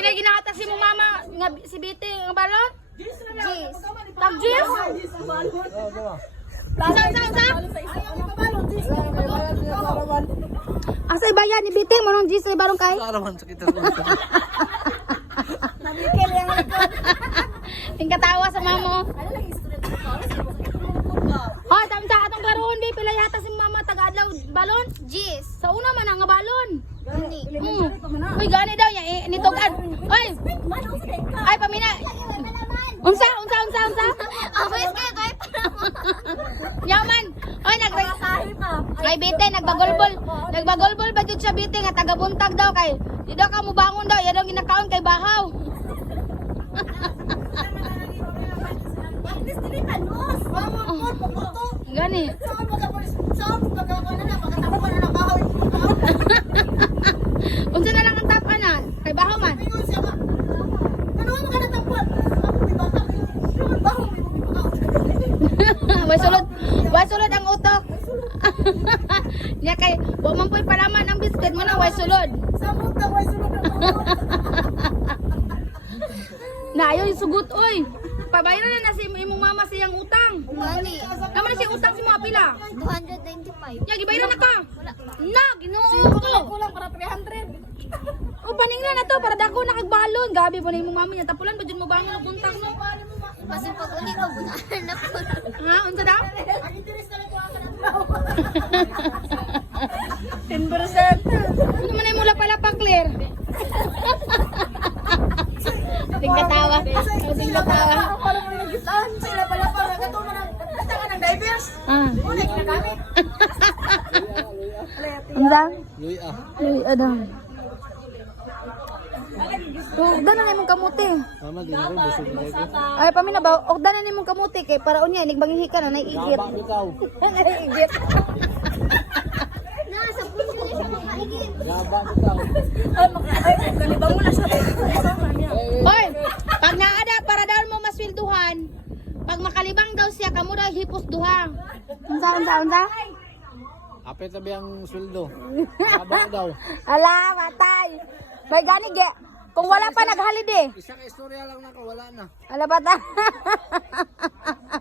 Pila ginahata si mo mama nga si Biti ang balon? Jis. Tag Jis? Asa ibayan ni Biti mo nung Jis ay balon kay? Arawan sakit ako. Nabikil yang likod. Tingkatawa sa mamo. Hoy, tamsa atong karon bi pila yata si mama taga-adlaw balon? Jis. Sa una man ang balon. Gani. Uy, gani daw ya nitugad. Oy. Ay pamina. Unsa? Abis kay kay. Yaman. Oy nagsahi pa. Ay Bite nagbagolbol. Nagbagolbol ba jud siya Bite nga taga-buntag daw kay. Di daw ka mo bangon daw, ya daw ginakaon kay bahaw. Gani. Unsa na lang ang tap ana? Kay bahaw man. Way sulod ang utok. Nya kay wa man poy palaman ang biscuit mo na way sulod. Na ayo isugot oy. Pabayaran na si imong mama siyang utang. Gani. Kamo na siyang utang si mo pila? 295. Ya gibayaran na ka. Na Ginoo. Kulang para 300. O paningnan na to para dako nakagbalon. Gabi po na imong mama niya tapulan ba jud mo bangon og buntag no? Kasi pag uli ko bunahan na po. Ha, unsa daw? 10%. Ano man ay mula pala pa clear. Tingkatawa. Tingkatawa. Sila pala para katulad ng divers. Ah. Muna ginagamit. Unsa? Luy ah. Uy, adam. Ugdan na nimong kamuti. Mama di na rin busog na ito. Ay pamina ba, ugdan na nimong kamuti kay para unya nigbangihi ka na naiigit. Bak ikaw. Naiigit. Nasa puso niya siya makaigit. Yabang ikaw. Ay, kalibang mo na siya. Hoy, pag naada para daw mo maswelduhan, pag makalibang daw siya kamo daw hipos duha. Unsa? Apet tabi ang sweldo. Yabang daw. Ala, matay. May gani ge. Kung wala pa nag-holiday. Isa ka istorya lang na wala na. Ala bata.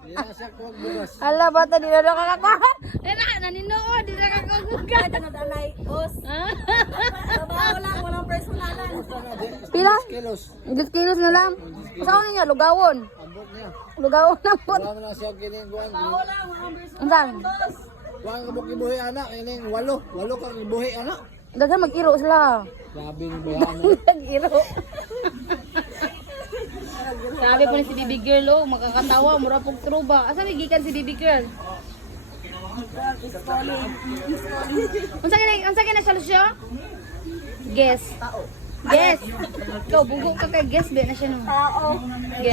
Hindi na siya kuwag bugas. Ala bata di na kakakuha. Ena naninood di na kakakuha. Nadalay, os. Trabaho lang, walang personalan. Pila? Kilos. 10 kilos na lang. Saan niya lugawon? Ambot niya. Lugawon na po. Wala mo na siya kininguan. Unsa? Wala ka buk ibuhi anak. Kining walo. Walo ka ibuhi anak. Daghan mag-iro sila. Grabe ni bayan. Mag-iro. Sabi po ni si Baby Girl, oh, makakatawa, mura pong truba. Asa may gikan si Baby Girl? Unsa kina solusyon? Guess. Guess. Ikaw, bugo ka kay guess, be na siya no. Tao. Guess.